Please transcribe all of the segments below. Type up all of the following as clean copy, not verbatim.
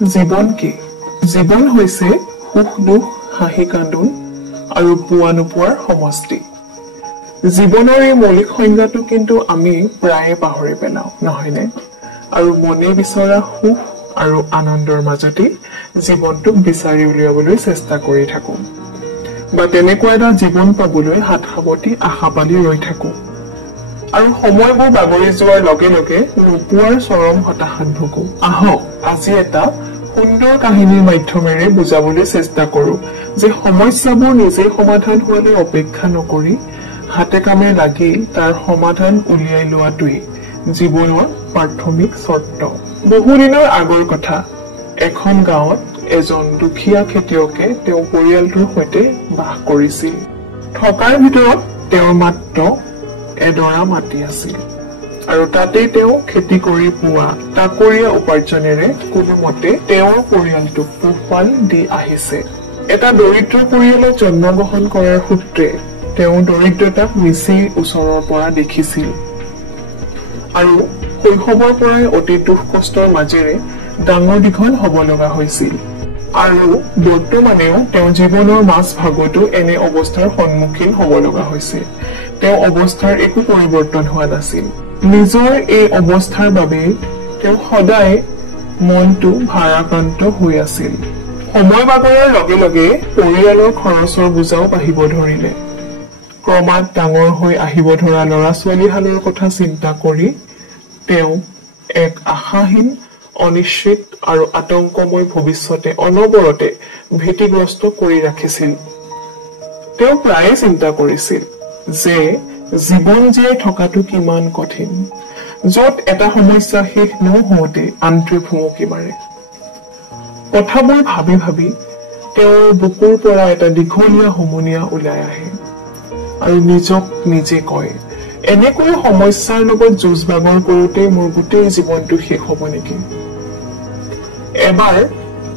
জীৱন কি? জীৱন হৈছে সুখ দুখ, হাঁহি কান্দোন আৰু পোৱা নোপোৱাৰ সমষ্টি। জীৱনৰ এই মৌলিক সংজ্ঞাটো কিন্তু আমি প্ৰায়ে পাহৰি পেলাওঁ, নহয়নে? আৰু মনে বিচৰা সুখ আৰু আনন্দৰ মাজতে জীৱনটোক বিচাৰি উলিয়াবলৈ চেষ্টা কৰি থাকো, বা তেনেকুৱা এটা জীৱন পাবলৈ হাত সাৱটি আশা পালি ৰৈ থাকো। আৰু সময়বোৰ বাগৰি যোৱাৰ লগে লগে নোপোৱাৰ চৰম হতাশাত ভুগো। আহক আজি এটা সুন্দৰ কাহিনীৰ মাধ্যমেৰে বুজাবলৈ চেষ্টা কৰো যে সমস্যাবোৰ নিজেই সমাধান হোৱালৈ অপেক্ষা নকৰি হাতে কামে লাগি তাৰ সমাধান উলিয়াই লোৱাটোৱেই জীৱনৰ প্ৰাথমিক চৰ্ত। বহুদিনৰ আগৰ কথা, এখন গাঁৱত এজন দুখীয়া খেতিয়কে তেওঁৰ পৰিয়ালটোৰ সৈতে বাস কৰিছিল। থকাৰ ভিতৰত তেওঁৰ মাত্ৰ এডৰা মাটি আছিল আৰু তাতেই তেওঁ খেতি কৰি পোৱা তাকৰীয়া উপাৰ্জনেৰে কোনোমতে তেওঁৰ পৰিয়ালটোক পোহপাল দি আহিছে। এটা দৰিদ্ৰ পৰিয়ালত জন্মগ্ৰহণ কৰাৰ সূত্ৰে তেওঁ দৰিদ্ৰতাক নিচেই ওচৰৰ পৰা দেখিছিল আৰু শৈশৱৰ পৰাই অতি দুখ কষ্টৰ মাজেৰে ডাঙৰ দীঘল হব লগা হৈছিল। আৰু বৰ্তমানেও তেওঁ জীৱনৰ মাজ ভাগতো এনে অৱস্থাৰ সন্মুখীন হব লগা হৈছে। তেওঁ অৱস্থাৰ একো পৰিৱৰ্তন হোৱা নাছিল। নিজৰ এই অৱস্থাৰ বাবে তেওঁ সদায় মনটো ভাৰাক্ৰান্ত হৈ আছিল। সময় বাগৰাৰ লগে লগে পৰিয়ালৰ খৰচৰ বোজাও বাঢ়িব ধৰিলে। ক্ৰমাৎ ডাঙৰ হৈ আহিব ধৰা ল'ৰা ছোৱালীহালৰ কথা চিন্তা কৰি তেওঁ এক আশাহীন, অনিশ্চিত আৰু আতংকময় ভৱিষ্যতে অনবৰতে ভীতিগ্ৰস্ত কৰি ৰাখিছিল। তেওঁ প্ৰায়ে চিন্তা কৰিছিল যে জীৱন জীয়াই থকাটো কিমান কঠিন, য'ত এটা সমস্যা শেষ নহওঁতে আনটোৱে ভুমুকি মাৰে। কথাবোৰ ভাবি ভাবি তেওঁৰ বুকুৰ পৰা এটা দীঘলীয়া হুমুনিয়া ওলাই আহে আৰু নিজক নিজে কয়, এনেকৈ সমস্যাৰ লগত যুঁজ বাগৰ কৰোঁতে মোৰ গোটেই জীৱনটো শেষ হব নেকি? এবাৰ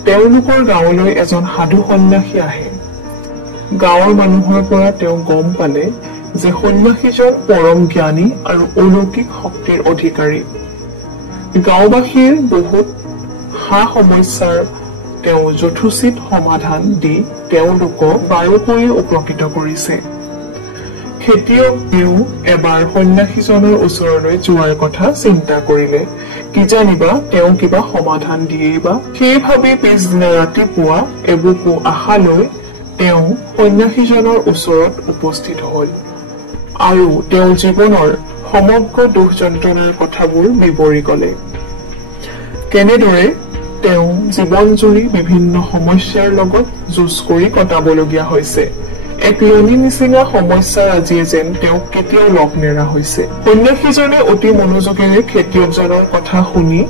তেওঁলোকৰ গাঁৱলৈ এজন সাধু সন্যাসী আহে। গাঁৱৰ মানুহৰ পৰা তেওঁ গম পালে যে সন্যাসীজন পৰম জ্ঞানী আৰু অলৌকিক শক্তিৰ অধিকাৰী। গাঁওবাসীৰ বহুত সা সমস্যাৰ তেওঁ যথোচিত সমাধান দি তেওঁলোকক বাৰুকৈয়ে উপকৃত কৰিছে। খেতিয়কেও এবাৰ সন্যাসীজনৰ ওচৰলৈ যোৱাৰ কথা চিন্তা কৰিলে, কিজানিবা তেওঁ কিবা সমাধান দিয়েই বা। সেই ভাবি পিছদিনা ৰাতিপুৱা এবুকু আশা লৈ তেওঁ সন্যাসীজনৰ ওচৰত উপস্থিত হল আৰু তেওঁ জীৱনৰ সমগ্ৰ দুখ যন্ত্ৰণাৰ কথাবোৰ বিৱৰি কলে। কেনেদৰে তেওঁ জীৱন জুৰি বিভিন্ন সমস্যাৰ লগত যুঁজ কৰি কটাবলগীয়া হৈছে। এক লনি নিচিনা সমস্যাৰাজিয়ে যেন তেওঁক কেতিয়াও লগ নেৰা হৈছে। সন্যাসীজনে অতি মনোযোগেৰে খেতিয়কজনৰ কথা শুনি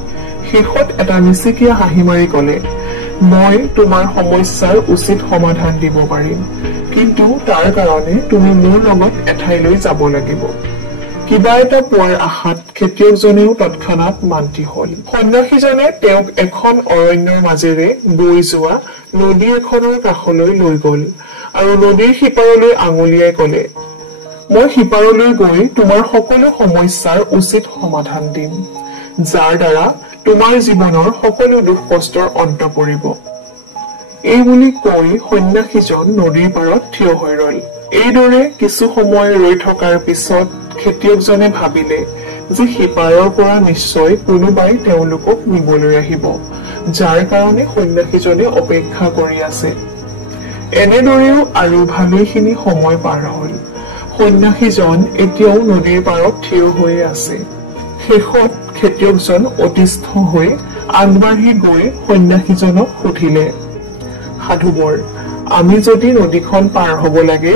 শেষত এটা নিচিকীয়া হাঁহি মাৰি কলে, মই তোমাৰ সমস্যাৰ উচিত সমাধান দিব পাৰিম, কিন্তু তাৰ কাৰণে তুমি মোৰ লগত এঠাইলৈ যাব লাগিব। কিবা এটা পোৱাৰ আশাত খেতিয়কজনেও তৎক্ষণাৎ মান্তি হল। সন্যাসীজনে তেওঁক এখন অৰণ্যৰ মাজেৰে বৈ যোৱা নদী এখনৰ কাষলৈ লৈ গল আৰু নদীৰ সিপাৰলৈ আঙুলিয়াই কলে, মই সিপাৰলৈ গৈ তোমাৰ সকলো সমস্যাৰ উচিত সমাধান দিম, যাৰ দ্বাৰা তোমাৰ জীৱনৰ সকলো দুখ কষ্টৰ অন্ত পৰিব। এই বুলি কৈ সন্যাসীজন নদীৰ পাৰত থিয় হৈ ৰল। এইদৰে কিছু সময় ৰৈ থকাৰ পিছত খেতিয়কজনে ভাবিলে যে সিপাৰৰ পৰা নিশ্চয় কোনোবাই তেওঁলোকক নিবলৈ আহিব, যাৰ কাৰণে সন্যাসীজনে অপেক্ষা কৰি আছে। এনেদৰেও আৰু ভালেখিনি সময় পাৰ হল। সন্যাসীজন এতিয়াও নদীৰ পাৰত থিয় হৈয়ে আছে। শেষত খেতিয়কজন অতিষ্ঠ হৈ আগবাঢ়ি গৈ সন্যাসীজনক সুধিলে, সাধুবৰ, আমি যদি নদীখন পাৰ হব লাগে,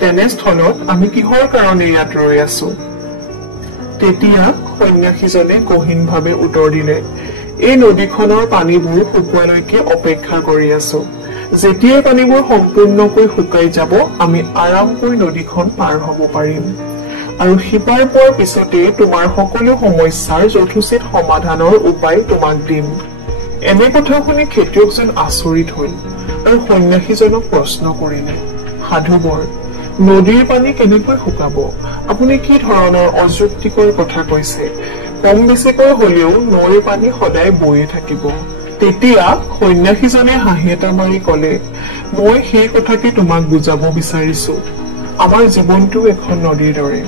তেনেস্থলত আমি কিহৰ কাৰণে ইয়াত ৰৈ আছো? তেতিয়া সন্যাসীজনে গহীনভাৱে উত্তৰ দিলে, এই নদীখনৰ পানীবোৰ শুকোৱালৈকে অপেক্ষা কৰি আছো। যেতিয়াই পানীবোৰ সম্পূৰ্ণকৈ শুকাই যাব, আমি আৰামকৈ নদীখন পাৰ হব পাৰিম আৰু সিপাৰ পোৱাৰ পিছতে তোমাৰ সকলো সমস্যাৰ যথোচিত সমাধানৰ উপায় তোমাক দিম। এনে কথা শুনি খেতিয়কজন আচৰিত হল আৰু সন্যাসীজনক প্ৰশ্ন কৰিলে, সাধুবৰ, নদীৰ পানী কেনেকৈ শুকাব? আপুনি কি ধৰণৰ অযুক্তিকৰ কথা কৈছে? কম বেছিকৈ হলেও নৈৰ পানী সদায় বৈয়ে থাকিব। তেতিয়া সন্যাসীজনে হাঁহি এটা মাৰি কলে, মই সেই কথাকে তোমাক বুজাব বিচাৰিছো। আমাৰ জীৱনটো এখন নদীৰ দৰে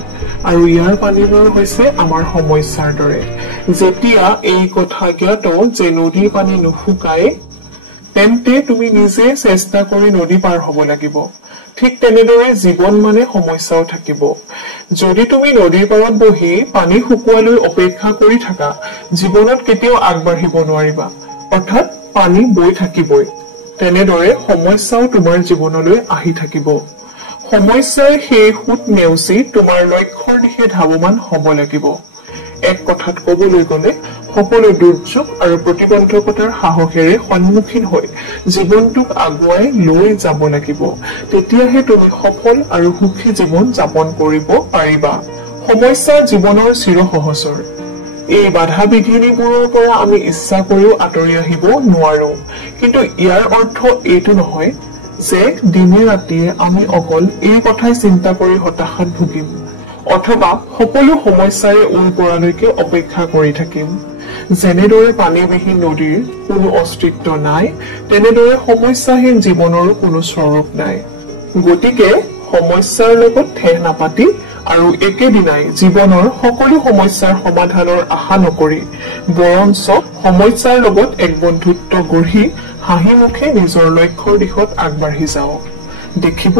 আৰু ইয়াৰ পানীবোৰ হৈছে আমাৰ সমস্যাৰ দৰে। যেতিয়া এই কথা জ্ঞাত যে নদীৰ পানী নুশুকাই, তেন্তে তুমি নিজে চেষ্টা কৰি নদী পাৰ হব লাগিব। ঠিক তেনেদৰে জীৱন মানে সমস্যাও থাকিব। যদি তুমি নদীৰ পাৰত বহি পানী শুকোৱালৈ অপেক্ষা কৰি থাকা, জীৱনত কেতিয়াও আগবাঢ়িব নোৱাৰিবা, অৰ্থাৎ পানী বৈ থাকিবই। তেনেদৰে সমস্যাও তোমাৰ জীৱনলৈ আহি থাকিব। সমস্যাই সেই সোঁত নেওচি তোমাৰ লক্ষ্যৰ দিশে ধাৱমান হব লাগিব। এক কথাত কবলৈ গলে সকলো দুৰ্যোগ আৰু প্ৰতিবন্ধকতাৰ সাহসেৰে সন্মুখীন হৈ জীৱনটোক আগুৱাই লৈ যাব লাগিব। তেতিয়াহে তুমি সফল আৰু সুখী জীৱন যাপন কৰিব পাৰিবা। সমস্যা জীৱনৰ চিৰসহচৰ। এই বাধা বিঘিনিবোৰৰ পৰা আমি ইচ্ছা কৰিও আঁতৰি আহিব নোৱাৰো। কিন্তু ইয়াৰ অৰ্থ এইটো নহয় যে দিনে ৰাতিয়ে আমি অকল এই কথাই চিন্তা কৰি হতাশাত ভুগিম অথবা সকলো সমস্যাৰে ওৰ পৰালৈকে অপেক্ষা কৰি থাকিম। যেনেদৰে পানীবিহীন নদীৰ কোনো অস্তিত্ব নাই, তেনেদৰে সমস্যাহীন জীৱনৰো কোনো স্বৰূপ নাই। গতিকে সমস্যাৰ লগত ঠেহ নাপাতি আৰু একেদিনাই জীৱনৰ সকলো সমস্যাৰ সমাধানৰ আশা নকৰি বৰঞ্চ সমস্যাৰ লগত এক বন্ধুত্ব গঢ়ি হাঁহি মুখে নিজৰ লক্ষ্যৰ দিশত আগবাঢ়ি যাওক। দেখিব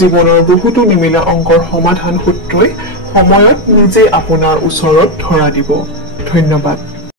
জীৱনৰ বহুতো নিমিলা অংকৰ সমাধান সূত্ৰই সময়ত নিজে আপোনাৰ ওচৰত ধৰা দিব। ধন্যবাদ।